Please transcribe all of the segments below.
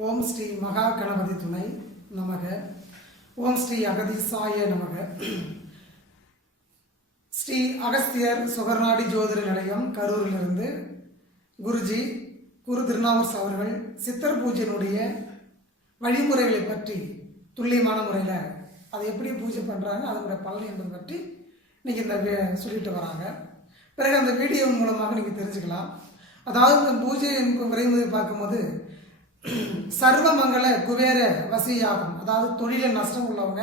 ஓம் ஸ்ரீ மகா கணபதி துணை நமக. ஓம் ஸ்ரீ அகதீசாய நமக. ஸ்ரீ அகஸ்தியர் சுகர்நாடி ஜோதிட நிலையம் கரூரிலிருந்து குருஜி குரு திருநாவுஸ் அவர்கள் சித்தர் பூஜையினுடைய வழிமுறைகளை பற்றி துல்லியமான முறையில் அதை எப்படி பூஜை பண்ணுறாங்க, அதனுடைய பலன் என்பதை பற்றி இன்றைக்கி இந்த சொல்லிட்டு வராங்க. பிறகு அந்த வீடியோ மூலமாக நீங்கள் தெரிஞ்சுக்கலாம். அதாவது இந்த பூஜை விரைமுறை பார்க்கும்போது சர்வமங்கல குபேர வசியாகும், அதாவது தொழிலில் நஷ்டம் உள்ளவங்க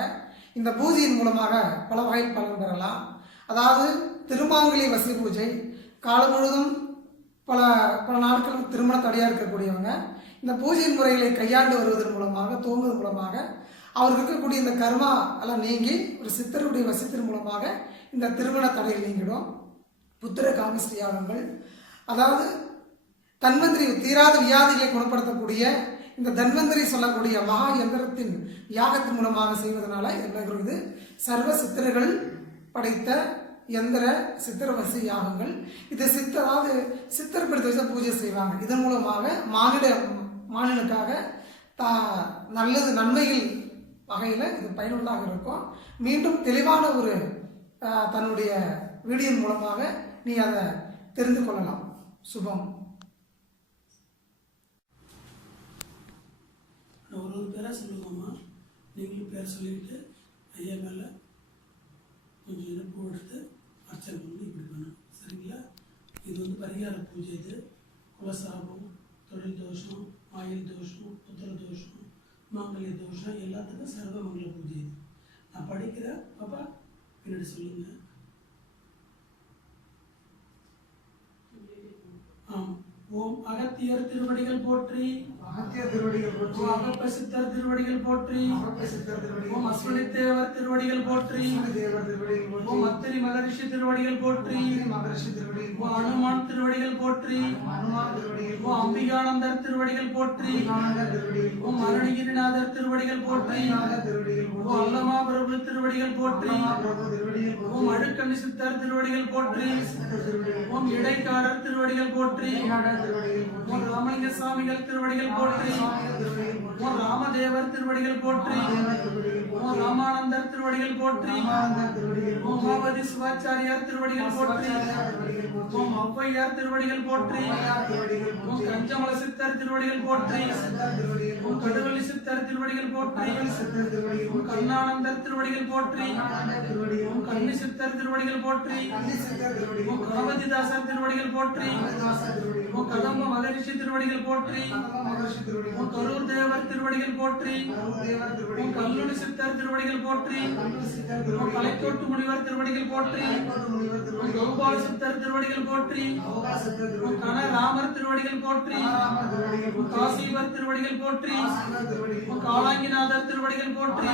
இந்த பூஜையின் மூலமாக பல வகையில் பலன் பெறலாம். அதாவது திருமாங்கலி வசி பூஜை காலம் முழுதும் பல பல நாட்கள் திருமண தடையாக இருக்கக்கூடியவங்க இந்த பூஜை முறைகளை கையாண்டு வருவதன் மூலமாக தூங்குவதன் மூலமாக அவருக்கு இருக்கக்கூடிய இந்த கர்மா எல்லாம் நீங்கி ஒரு சித்தருடைய வசித்தின் மூலமாக இந்த திருமண தடையில் நீங்கிடும். புத்திர காமிஸ்ரீ யாகங்கள், அதாவது தன்வந்திரி தீராத வியாதிகளை குணப்படுத்தக்கூடிய இந்த தன்வந்திரி சொல்லக்கூடிய மகா எந்திரத்தின் யாகத்தின் மூலமாக செய்வதனால இது சர்வ சித்திரர்கள் படைத்த எந்திர சித்திரவசி யாகங்கள். இது அதாவது சித்தர் படுத்த வச்சு பூஜை செய்வாங்க. இதன் மூலமாக மாநிலக்காக நல்லது நன்மைகள் வகையில் இது பயனுள்ளதாக இருக்கும். மீண்டும் தெளிவான ஒரு தன்னுடைய வீடியோ மூலமாக நீ அதை தெரிந்து கொள்ளலாம். சுபம். ஒரு பேராக சொல்லுவோம்மா, நீங்களும் பேர் சொல்லிட்டு ஐயா மேலே கொஞ்சம் இழப்பு எடுத்து அர்ச்சனை பண்ணி இப்படி பண்ணணும், சரிங்களா? இது பரிகார பூஜை. இது குலசாபம், தொழில் தோஷம், ஆயுள் தோஷம், புத்திர தோஷம், மாங்கல்ய தோஷம் எல்லாத்துக்கும் சர்வமங்கல பூஜை. இது நான் படிக்கிறேன், பாப்பா பின்னாடி சொல்லுங்க. ஓம் அகத்தியர் திருவடிகள் போற்றி, அகத்தியர் திருவடிகள் போற்றி, அகப்பசித்தர் திருவடிகள் போற்றி, அகப்பசித்தர் திருவடிகள் ஓம் அஸ்வினி தேவர் திருவடிகள் போற்றி, தேவர் திருவடிகள் போற்றி, ஓம் அத்திரி மகரிஷி திருவடிகள் போற்றி, மகரிஷி திருவடிகள் ஓம் அனுமான் திருவடிகள் போற்றி, அனுமான் திருவடிகள், ஓம் அம்பிகானந்தர் திருவடிகள் போற்றி, ஓம் அருணகிரிநாதர் திருவடிகள் போற்றி, ஓம் அல்லமா பிரபு திருவடிகள் போற்றி, ஓம் அழுக்கண்ணி சித்தர் திருவடிகள் போற்றி, ஓம் இடைக்காரர் திருவடிகள் போற்றி, ஓம் ராமலிங்க சுவாமிகள் திருவடிகள் போற்றி, ஓம் ராமதேவர் திருவடிகள் போற்றி, ஓம் ராமானந்தர் திருவடிகள் போற்றி, ஓம் மாவதி சிவாச்சாரியார் திருவடிகள் போற்றி, ஓம் ஔவையார் திருவடிகள் போற்றி, ஓம் கஞ்சமல சித்தர் திருவடிகள் போற்றி, ஓம் கடுவெளி சித்தர் திருவடிகள் போற்றி, ஓம் கண்ணானந்தர் திருவடிகள் போற்றி, ஓம் கன்னி சித்தர் திருவடிகள் போற்றி, ஓம் கணபதிதாசர் திருவடிகள் போற்றி, ஓம் கதம்ப மகரிஷி திருவடிகள் போற்றி, ஓம் கரூர் தேவர் திருவடிகள் போற்றி, ஓம் கல்லுடி சித்தர் திருவடிகள் போற்றி, ஓம் கலைக்கோட்டு முனிவர் திருவடிகள் போற்றி, ஓம் கோபால சித்தர் திருவடிகள் போற்றி, ஓம் கன ராமர் திருவடிகள் போற்றி, ஓம் காசீவர் திருவடிகள் போற்றி, ஓம் காலாங்கிநாதர் திருவடிகள் போற்றி,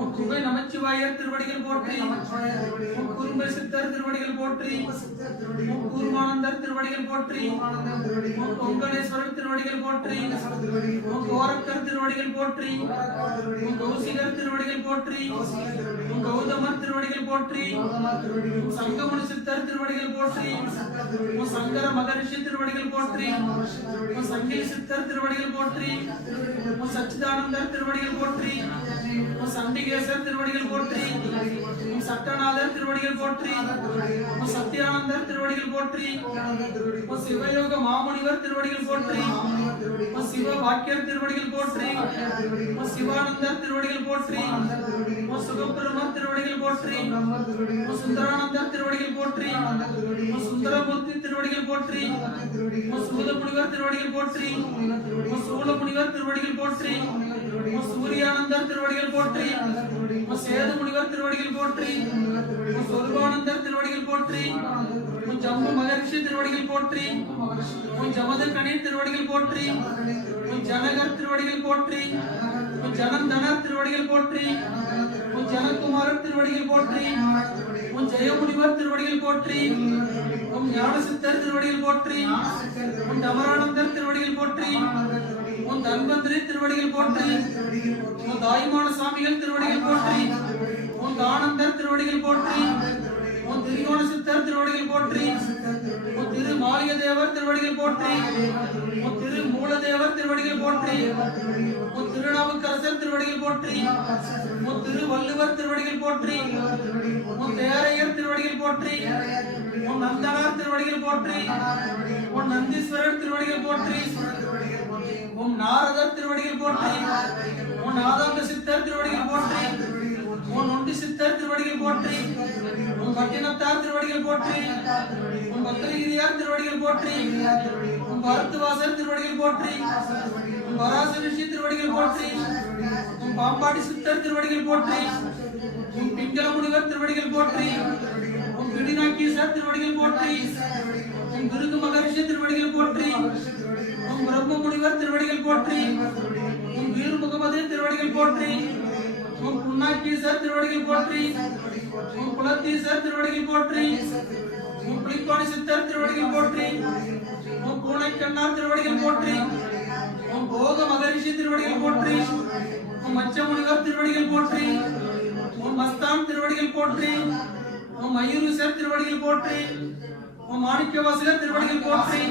ஓம் குகை நமச்சிவாயர் திருவடிகள் போற்றி, ஓம் குறும்பை சித்தர் திருவடிகள் போற்றி, ஓம் கூர்மானந்தர் திருவடிகள் போற்றி, ஓம் கொங்கணேஸ்வரர் திருவடிகள் போற்றி, ஓம் கோரக்கர் திருவடிகள் போற்றி, ஓம் கௌசிகர் திருவடிகள் போற்றி, ஓம் கௌதமர் திருவடிகள் போற்றி, ஓம் சங்கமுனி சித்தர் திருவடிகள் போற்றி, ஓம் சங்கர மகரிஷி திருவடிகள் போற்றி, ஓம் சங்கிலி சித்தர் திருவடிகள் போற்றி, ஓம் சச்சிதானந்தர் திருவடிகள் போற்றி, ஓம் சண்டிகேசர் திருவடிகள் போற்றி, ஓம் சட்டநாதர் திருவடிகள் போற்றி, ஓம் சத்யானந்தர் திருவடிகள் போற்றி, ஓம் சிவயோக மாமுனிவர் திருவடிகள் போற்றி, ஓம் சிவ வாக்கியர் திருவடிகள் போற்றி, ஓம் சிவானந்தர் திருவடிகள் போற்றி, ஓம் சுகப்பெருமார் திருவடிகள் போற்றி, ஓம் சுந்தரானந்தர் திருவடிகள் போற்றி, ஓம் சுந்தரமூர்த்தி திருவடிகள் போற்றி, ஓம் சூதமுனிவர் திருவடிகள் போற்றி, ஓம் சூலமுனிவர் திருவடிகள் போற்றி, ஓம் சூரியானந்தர் திருவடிகள் போற்றி, ஓம் சேது முனிவர் திருவடிகள் போற்றி, ஓம் சொருபானந்தர் திருவடிகள் போற்றி, ஓம் ஜம்மு மகரிஷி திருவடிகள் போற்றி, ஓம் ஜமதர் கணி திருவடிகள் போற்றி, ஓம் ஜனகர் திருவடிகள் போற்றி, ஓம் ஜனந்தனர் திருவடிகள் போற்றி, ஓம் ஜனகுமாரர் திருவடிகள் போற்றி, ஓம் ஜெயமுனிவர் திருவடிகள் போற்றி, ஓம் ஞானசித்தர் திருவடிகள் போற்றி, ஓம் டமரானந்தர் திருவடிகள் போற்றி, ஓம் தன்வந்திரி திருவடிகள் போற்றி, ஓம் தாய்மான சாமிகள் திருவடிகள் போற்றி, ஓம் தானந்தர் திருவடிகள் போற்றி, ஓம் திரிகோண சித்தர் திருவடிகள் போற்றி, ஓம் திரு மாளிகை தேவர் திருவடிகள் போற்றி, ஓம் திரு மூலதேவர் திருவடிகள் போற்றி. போற்றி உன் திருநாவுக்கரசர் திருவடிகள் போற்றி உன் திருவள்ளுவர் திருவடிகள் போற்றி உன் தேரையர் திருவடிகள் போற்றி உன் நந்தனார் திருவடிகள் போற்றி உன் நந்தீஸ்வரர் திருவடிகள் போற்றி உன் நாரதர் திருவடிகள் போற்றி உன் நாதாந்த சித்தர் திருவடிகள் போற்றி உன் ஒண்டி சித்தர் திருவடிகள் போற்றி உன் பட்டினத்தார் திருவடிகள் போற்றி உன் பத்திரகிரியார் திருவடிகள் போற்றி உன் பரத்துவாசர் திருவடிகள் போற்றி உன் பராசரிஷி திருவடிகள் போற்றி உன் பாம்பாடி சித்தர் திருவடிகள் போற்றி உன் பிங்கள முனிவர் திருவடிகள் போற்றி உன் பிடிநாக்கீசர் திருவடிகள் போற்றி உன் பிருகு மகரிஷி திருவடிகள் போற்றி உன் பிரம்ம முனிவர் திருவடிகள் போற்றி உன் வீர் முகமது திருவடிகள் போற்றி உன் புண்ணாக்கீசர் திருவடிகள் போற்றி உன் குலத்தீசர் திருவடிகள் போற்றி உன் புலிப்பாணி சித்தர் திருவடிகள் போற்றி உன் பூனைக்கண்ணார் திருவடிகள் போற்றி உன் போக மகரிஷி திருவடிகள் போற்றி உன் மச்ச முனிவர் திருவடிகள் போற்றி உன் மஸ்தான் திருவடிகள் போற்றி உன் மயூரீசர் திருவடிகள் போற்றி உன் மாணிக்கவாசகர் திருவடிகள் போற்றி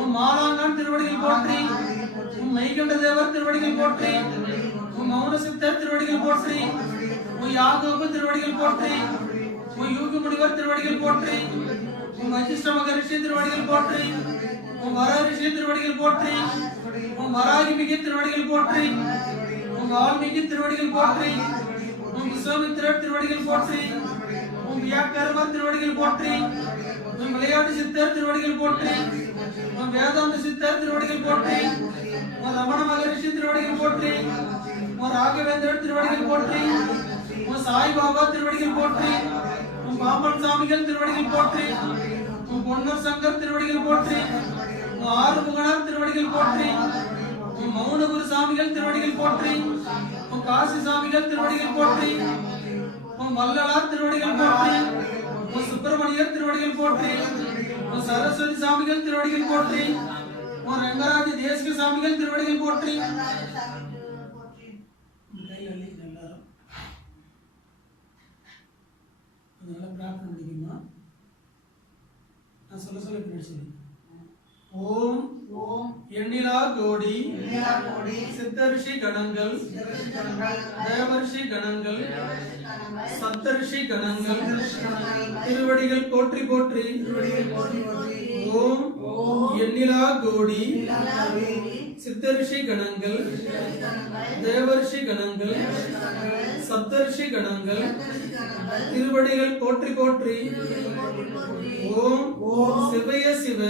உன் மாலாங்கான் திருவடிகள் போற்றி உன் மெய்கண்ட தேவர் திருவடிகள் போற்றி உன் மௌன சித்தர் திருவடிகள் போற்றி உன் யாகோப திருவடிகள் போற்றி உன் யூக முனிவர் திருவடிகள் போற்றி உன் வசிஷ்ட மகரிஷி திருவடிகள் போற்றி உன் வரரிஷி திருவடிகள் போற்றி உன் வராகிமிகை திருவடிகள் போற்றி உன் வால்மீகி திருவடிகள் போற்றி உன் விஸ்வாமித்திரர் திருவடிகள் போற்றி உன் வியாக்கரமர் திருவடிகள் போற்றி உன் விளையாட்டு சித்தர் திருவடிகள் போற்றி உன் வேதாந்த சித்தர் திருவடிகள் போற்றி உன் ரமண மகரிஷி திருவடிகள் போற்றி உன் ராகவேந்திரர் திருவடிகள் போற்றி உன் சாய்பாபா திருவடிகள் போற்றி உன் பாம்பன் சாமிகள் திருவடிகள் போற்றி உன் பொன்னர் சங்கர் திருவடிகள் போற்றி உன் ஆறுமுகனார் திருவடிகள் போற்றி உன் மௌனகுரு சாமிகள் திருவடிகள் போற்றி உன் காசி சாமிகள் திருவடிகள் போற்றி உன் வள்ளலார் திருவடிகள் போற்றி உன் சுப்பிரமணியர் திருவடிகள் போற்றி உன் சரஸ்வதி சாமிகள் திருவடிகள் போற்றி உன் ரங்கராஜ தேசிக சாமிகள் திருவடிகள் போற்றி. அதனால பிரார்த்தனை பண்ணிக்கணுமா? நான் சொல்ல பின்னாடி சொல்லு. ஓம் ஓம் எண்ணிலா கோடி சித்தரிஷி கணங்கள் தேவரிஷி கணங்கள் சப்தரிஷி கணங்கள் திருவடிகள் போற்றி போற்றி. ஓம் எண்ணிலா கோடி சித்தரிஷி கணங்கள் தேவரிஷி கணங்கள் சப்தரிஷி கணங்கள் திருவடிகள் போற்றி போற்றி. ஓம் சிவய சிவ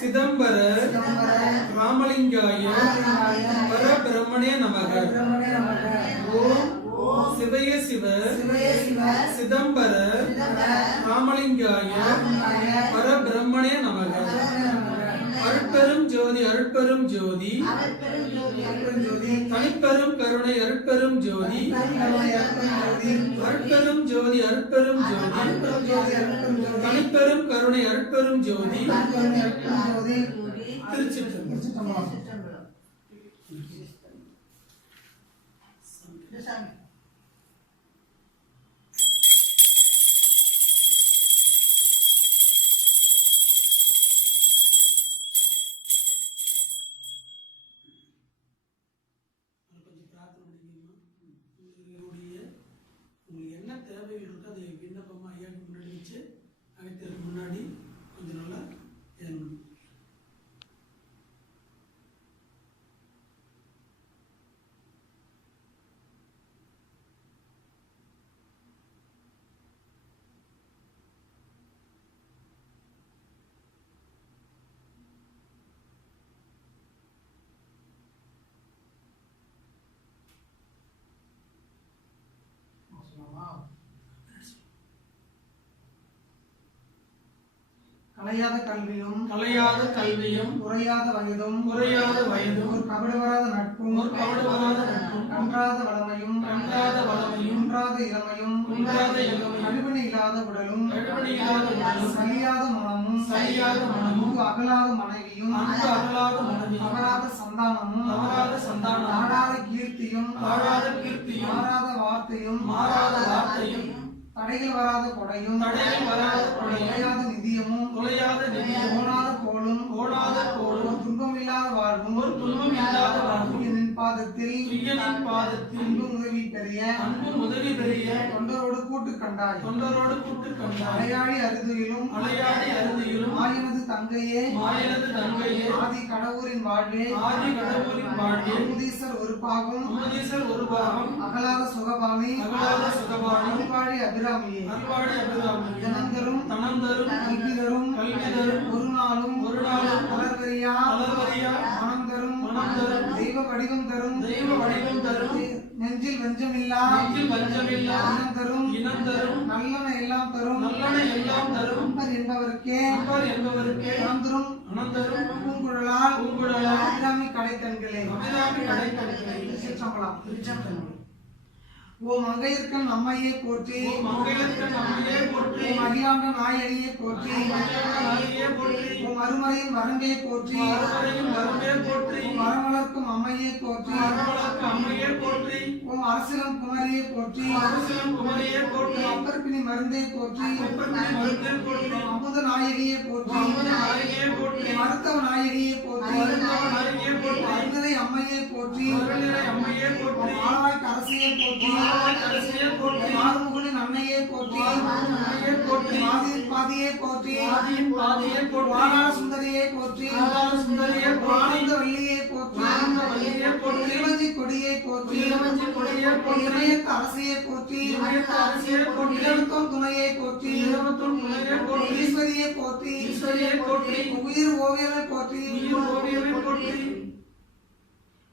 சிதம்பர ராமலிங்காய பரபிரம்மணே நமக. ஓம் சிவய சிவ சிதம்பர ராமலிங்காய பரபிரம்மணே நமக. அருட்பெரும் ஜோதி அருட்பெரும் ஜோதி தனிப்பெரும் கருணை அருட்பெரும் ஜோதி அருட்பெரும் ஜோதி அருட்பெரும் ஜோதி தனிப்பெரும் கருணை அருட்பெரும் ஜோதி. திருச்சிற்றம்பலம். உங்களுக்கு என்ன தேவைகள் இருக்கோ அதை விண்ணப்பமா ஐயாக்கு முன்னாடி வச்சு அனைத்திற்கு முன்னாடி கொஞ்சம் நல்லா ஏறணும். கலையாத கல்வியும் குறையாத வயதும் ஒரு கபடு வராத நட்பும் கன்றாத வளமையும் குன்றாத இளமையும் அழிவினை இல்லாத உடலும் சலியாத மனமும் அகலாத மனைவியும் தவறாத சந்தானமும் நாடாத கீர்த்தியும் மாறாத வார்த்தையும் தடைகள் வராத கொடையும் தொலையாத நிதியமும் ஓடாத கோலும் துன்ப துன்பம் இல்லாத வாழ்வும் ஒரு துன்பம் இல்லாத வாழ்வும் துய்யனின் பாதத்தில் துய்யனின் பாதத்தில் அன்பும் உதவி பெரிய அன்பும் உதவி பெரிய தொண்டரோடு கூட்டு கண்டாய் தொண்டரோடு கூட்டு கண்டாய் அலையாடி அருதுயிலும் அலையாடி அருதியிலும் மாயனது தங்கையே மாயனது தங்கையே ஆதி கடவுரின் வாழ்வே ஆதி கடவுளின் வாழ்வே அமுதீசர் ஒரு பாகம் அமுதீசர் ஒரு பாகம் அகலாத சுகபாமி அகலாத சுகபாணி அருள்வாழி அபிராமியே அருள்வாடி அபிராமி ஜனந்தரும் தனந்தரும் கல்விதரும் கல்விதரும் ஒரு நாளும் மலர்வரியா மலர்வரியா மனம் தரும் மனம் தரும் தெய்வ வடிவம் தரும் தெய்வ வடிவம் தரும் நெஞ்சில் வஞ்சமில்லா நெஞ்சில் வஞ்சமில்லா இனம் தரும் இனம் தரும் நல்லன எல்லாம் தரும் நல்லன எல்லாம் தரும் அன்பர் என்பவர்க்கே அன்பர் என்பவருக்கே அனந்தரும் அனந்தரும் பூங்குழலால் பூங்குழலால் அபிராமி கடைக்கண்களே அபிராமி கடைக்கண்களே திருச்சிற்றம்பலம். திருச்சிற்றம்பலம். ஓ மங்கையர்க்கண் அம்மையே போற்றி ஓ மங்கையர்க்கண் அம்மையே போற்றி ஓ மகிழாண்ட நாயகியே போற்றி ஓ மகிழாண்ட நாயகியே போற்றி ஓ மறுமறையின் வரங்கே போற்றி ஓ அருமறையின் வரமே போற்றி ஓ மரமலர்க்கும் அம்மையே போற்றி மரவளர்க்கு அம்மையே போற்றி ஓ அரசிலம் குமரியே போற்றி ஓ அரசிலம் குமரியே போற்றி அப்பற்பினி மருந்தே போற்றி அப்பர்பிணி மருந்தே போற்றி அமுத நாயகியே போற்றி அமுத நாயகியே போற்றி மருத்துவ நாயகியே போற்றி மருத்துவ நாயகியே போற்றி அருந்ததை அம்மையே போற்றி அருள்நிறை அம்மையே போற்றி ஆழ்வாய்க்கு அரசியே போற்றி ஆழ்வாய் அரசியே போற்றி ஆறுமுகனின் அன்னையே போற்றி அன்னையே போற்றி ஆதியின் பாதியே போற்றி ஆதியின் பாதியே போற்றி வாராள சுந்தரியே போற்றி ஆதார சுந்தரியே போற்றி ஆனந்த வள்ளியே போற்றி ஆனந்த வள்ளியே போற்றி திருவஞ்சி கொடியே போற்றி திருவஞ்சி கொடியே போற்றி இமயத்து அரசியே போற்றி இமயத்து அரசியே போற்றி இரவத்தோன் துணையே போற்றி இரவத்துள் துணையே போற்றி ஈஸ்வரியே போற்றி ஈஸ்வரியே போற்றி உயிர் ஓவியரை போற்றி உயிர் ஓவியமே போற்றி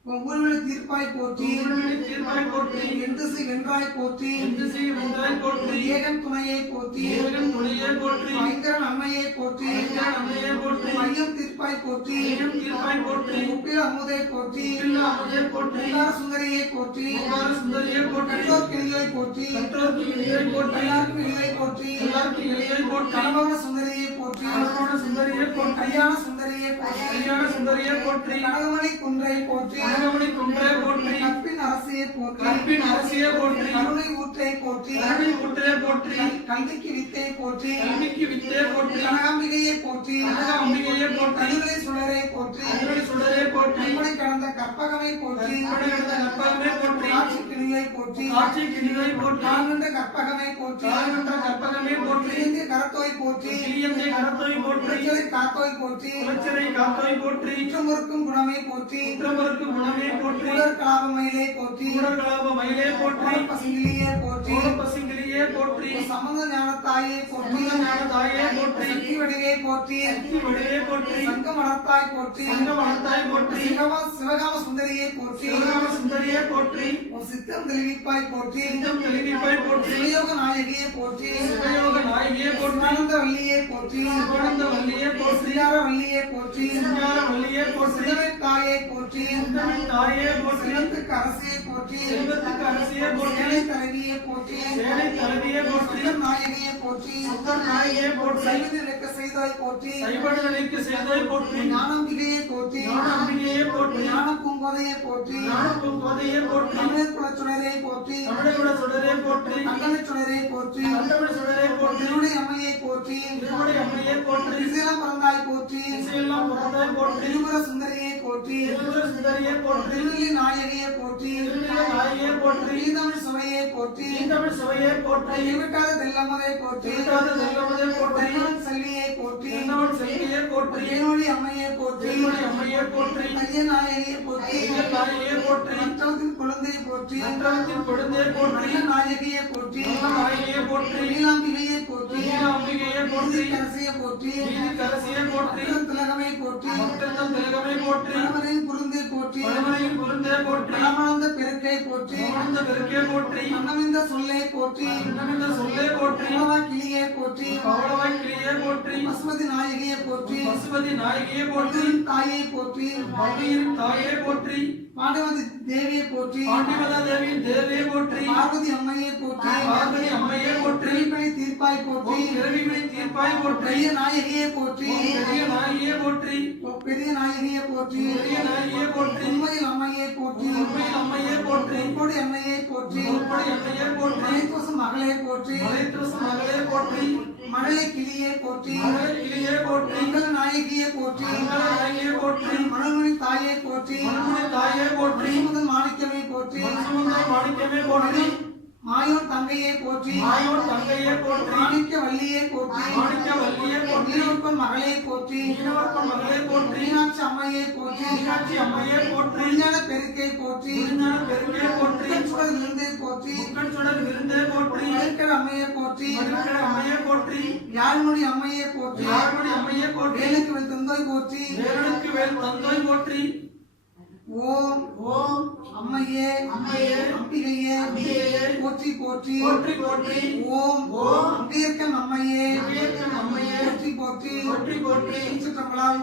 ஒவ்வொரு தீர்ப்பாய் போற்றி உயிர்வினை தீர்ப்பாய் போற்றி எந்திசை வென்றாய் போற்றி எந்திசை வென்றாய் போற்றி ஏகன் துணையை போற்றி ஏகன் துணையே போற்றி ஐங்கரன் அம்மையை போற்றி ஐங்கரன் அம்மையை போற்றி மையம் தீர்ப்பாய் போற்றி ஐயம் தீர்ப்பாய் போற்றி உப்பில அமுதை போற்றி உப்பில்லா அமுதே போற்றி உங்கார சுந்தரியை போற்றி ஓங்கார சுந்தரியே போற்றி கற்றோர் கிளியை போற்றி கற்றோர்க்கு இளையை போற்றி எல்லாருக்கும் இலை போற்றி எல்லாருக்கும் இளையை போற்றி கணவன சுந்தரியை போற்றி கணவன சுந்தரியே போற்றி கல்யாண சுந்தரியை போற்றி கல்யாண சுந்தரியே போற்றி கனகமணி குன்றை போற்றி கனகமணி குன்றே போற்றி கற்பின் அரசியை போற்றி கற்பின் அரசியே போற்றி கருணை ஊற்றை போற்றி கருணை ஊற்றே போற்றி கல்விக்கு வித்தை போற்றி கல்விக்கு வித்தே போற்றி கனகாம்பிகையை போற்றி கனக அம்பிகையே போற்றி கதிரை சுடரை போற்றி கதிரொளி சுடரே போற்றி கண்மணி கடந்த கற்பகமை போற்றி கற்பகமிழந்த கற்பகமே போற்றி காட்சி கிளியை போற்றி காட்சி கிணிவை போற்றி காண்கின்ற கற்பகமை போற்றி காண்கின்ற கற்பகமே போற்றி இந்திய கரத்தோய் போற்றி கிளியந்தை கரத்தோய் போற்றி குலச்சலை காத்தோய் போற்றி குலச்சிறை காத்தோய் போற்றி குற்றமுறுக்கும் குணமை போற்றி குற்றமருக்கு குணமே போற்றி குடர் கலாபமயிலே போற்றி கூடகலாப மயிலே போற்றி பசுங்கிலியே போற்றி பசிங்கிலியே போற்றி சமந்த ஞானத்தாயே போற்றி ஞான தாயே போற்றி சக்தி வடிவே போற்றி வடிவே போற்றி சங்க மனத்தாய் போற்றி சங்க வளர்த்தாய் போற்றி சிவகாம சுந்தரியை போற்றி சிவகாம சுந்தரியே போற்றி உன் சித்தம் தெளிவிப்பாய் போற்றி சிந்தம் தெளிவிப்பாய் போற்றி சிவயோக நாயகியே போற்றி சிவயோக நாயகியே போற்றி சிவானந்த வள்ளியே போற்றி சிவானந்த வல்லியே போற்றி சிங்கார வள்ளியே போற்றி சிங்கார வல்லியே போற்றி சிதவை தாயே போற்றி சிந்தமின் தாயே போற்றி சிவத்துக்கு அரசியை போற்றி செல்வத்துக்கு அரசியே போற்றி சேனை தலைவியை போற்றி சேனை தலைவியே போற்றி சுந்தர் நாயகியை போற்றி சுந்தர் நாயகியே போற்றி சைவதி நிற்க செய்தாய் போற்றி சைவடனுக்கு செய்தாய் போற்றி ஞானம்பிகையை போற்றி ஞான அம்பிகையே போற்றி ஞான பூங்கோதையை போற்றி ஞான கோதையே போற்றி தமிழர் குல சுடரை போற்றி தமிழகுட சுடரே போற்றி கண்டனை சுடரை போற்றி கண்டமிழ் சுடரே போற்றி திருவுடை அம்மையை போற்றி திருமுடி அம்மையே போற்றி திசையெல்லாம் பிறந்தாய் போற்றி இசையெல்லாம் பிறந்தாய் போற்றி திருமுற சுந்தரியை போற்றி திருமுக சுந்தரியே போற்றி திருநெல்லி நாயகியை போற்றி திருநிலை நாயகியே போற்றி தீந்தமிழ் சுவையை போற்றி தீந்தமிழ் சுவையே போற்றி இருவிட்டாத தெல்லமதை போற்றி திருக்காத தெய்வமதே போற்றி தென்னவன் செல்வியை போற்றி திருந்தவன் செல்வியே போற்றி தேனொழி அம்மையை போற்றி திருமணி அம்மையே போற்றி கைய நாயகியை போற்றி ஐயன் நாயகியே போற்றி அற்றவத்தின் குழந்தை போற்றி அன்றவத்தின் கொடுந்தே போற்றி நல்ல நாயகியை போற்றி நாயகியே போற்றி நீலாம்பிகையை போற்றி நீல அம்பிகையே போற்றி கரசியை போற்றி நீதி கரசியே போற்றி திலகமை போற்றி பக்தந்தம் திலகமே போற்றி பரமரின் குருந்தை போற்றி பரமனையின் குருந்தே போற்றி பரமானந்த பெருக்கை போற்றி ஆனந்த பெருக்கே போற்றி அன்னமிந்த சொல்லை போற்றி அன்னமிந்த சொல்லே போற்றி பவளவா கிளியை போற்றி பவளவாய் கிளியே போற்றி பசுமதி நாயகியை போற்றி பசுபதி நாயகியே போற்றி பொன்னியின் தாயை போற்றி பவியின் தாயே போற்றி பாண்டவதி தேவியை போற்றி பாண்டிமதா தேவியின் தேவியே போற்றி பார்வதி அம்மையை போற்றி பார்வதி அம்மையே போற்றி பிரிவினை தீர்ப்பாய் போற்றி பிறவிகளை தீர்ப்பாய் போற்றி பெரிய நாயகியை போற்றி பெரிய நாயகியே போற்றி பெரிய நாயகியை போற்றி பெரிய நாயகியே போற்றி உண்மையில் அம்மையை போற்றி உண்மையில் அம்மையே போற்றி பொடி அம்மையை போற்றி உருப்படி அம்மையே போற்றி மலைத்தோசம் மகளே போற்றி மலைத்துவச மகளே போற்றி மழலை கிளியே போற்றி மழலை கிளியே போற்றி மங்கள நாயகியே போற்றி மங்கள நாயகியே போற்றி மனோன்மணி தாயே போற்றி மனோன்மணி தாயே போற்றி முதல் மாணிக்கமே போற்றி மனசுமுதல் மாணிக்கமே போற்றி மாயோன் தங்கையே போற்றி மாயோன் தங்கையே போற்றி மாணிக்க வள்ளியே போற்றி மாணிக்க வள்ளியே போற்றி நீலவர்க்கன் மகளே போற்றி மீனவர்க்கன் மகளே போற்றி மீனாட்சி அம்மையே போற்றி மீனாட்சி அம்மையே போற்றி விஞ்ஞான பெருக்கை போற்றி விஞ்ஞான பெருக்கே போற்றி சுடர் விருந்தே போற்றி முக்கன் சுடர் விருந்தே போற்றி மறுக்கர் அம்மையே போற்றி மதுரை அம்மையே போற்றி யாழ்மொழி அம்மையே போற்றி யாழ்மொழி அம்மையே போற்றி வேலுக்கு வெல் தந்தோய் போற்றி வேலுக்கு வேல் தந்தோய் போற்றி ஓம் ஓம் அம்மையே அம்மையே அம்பிகையே அம்பிகையே போற்றி போற்றி போற்றி போற்றி ஓம் ஓம் அம்பியர்க்கன் அம்மையே அம்பியர்க்கன் அம்மையே போற்றி போற்றி போற்றி போற்றி திருச்சிற்றம்பலம்.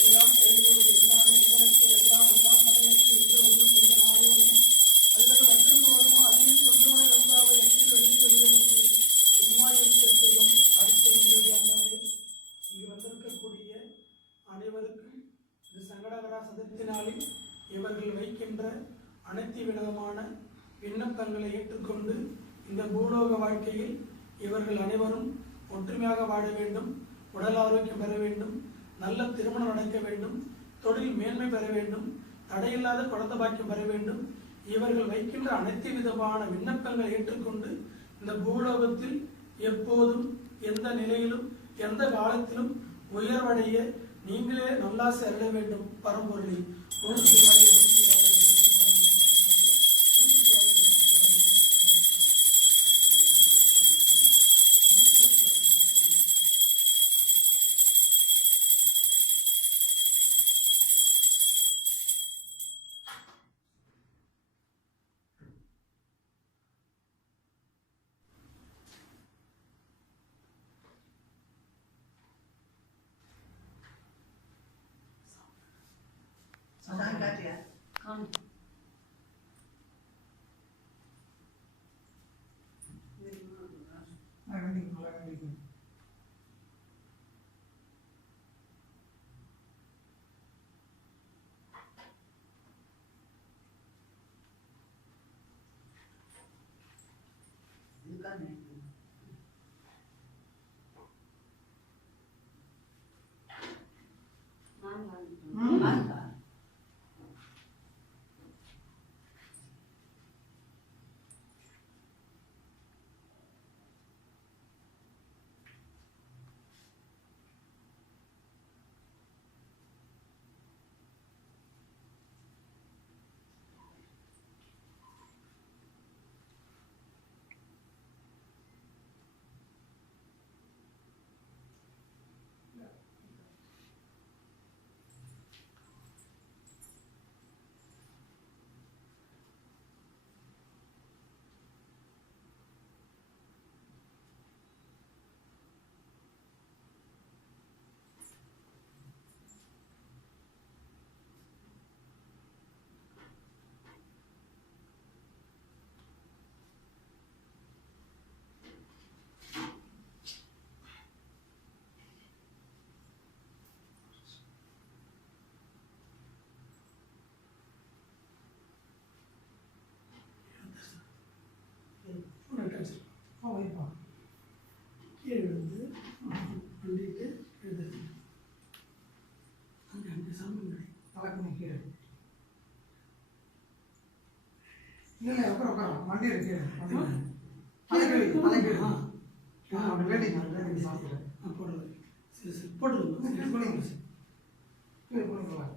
எல்லாம் தெரிந்தோடு எல்லாம் உங்களுக்கு எல்லாம் எல்லாம் சமயத்து இன்று ஒன்றும் இந்த நாடு ஒன்றும் அல்லது மற்றொன்று வருமோ அதையும் சொல்லுவாய் வந்தாவை எட்டில் வெளியில் வெளிவந்து உண்மாயில் செல்லும் அடுத்தது அந்தாவே இங்கு வந்திருக்கக்கூடிய அனைவருக்கும் இந்த சங்கடகரா சதுர்த்தி நாளில் இவர்கள் வைக்கின்ற அனைத்து விதமான விண்ணப்பங்களை ஏற்றுக்கொண்டு இந்த பூலோக வாழ்க்கையில் இவர்கள் அனைவரும் ஒற்றுமையாக வாழ வேண்டும், உடல் ஆரோக்கியம் பெற வேண்டும், நல்ல திருமணம் நடக்க வேண்டும், தொழில் மேன்மை பெற வேண்டும், தடையில்லாத குழந்தை பாக்கியம் பெற வேண்டும். இவர்கள் வைக்கின்ற அனைத்து விதமான விண்ணப்பங்களை ஏற்றுக்கொண்டு இந்த பூலோகத்தில் எப்போதும் எந்த நிலையிலும் எந்த காலத்திலும் உயர்வடைய நீங்களே நல்லாசை அருள வேண்டும். பரம்பொருளை ஓம் சிவாய, ஓம் சிவாய, ஓம் சிவாய, ஓம் சிவாய, ஓம் சிவாய, ஓம் சிவாய, ஓம் கீழே விழுந்து பண்ணிட்டு எழுதுறது அங்கே அங்கே சாமி பழக்கம் கீழே இல்லை அப்புறம் உட்காரம் வண்டி இருக்கு போடுறது சரி சரி போட்டுருங்க போடுங்க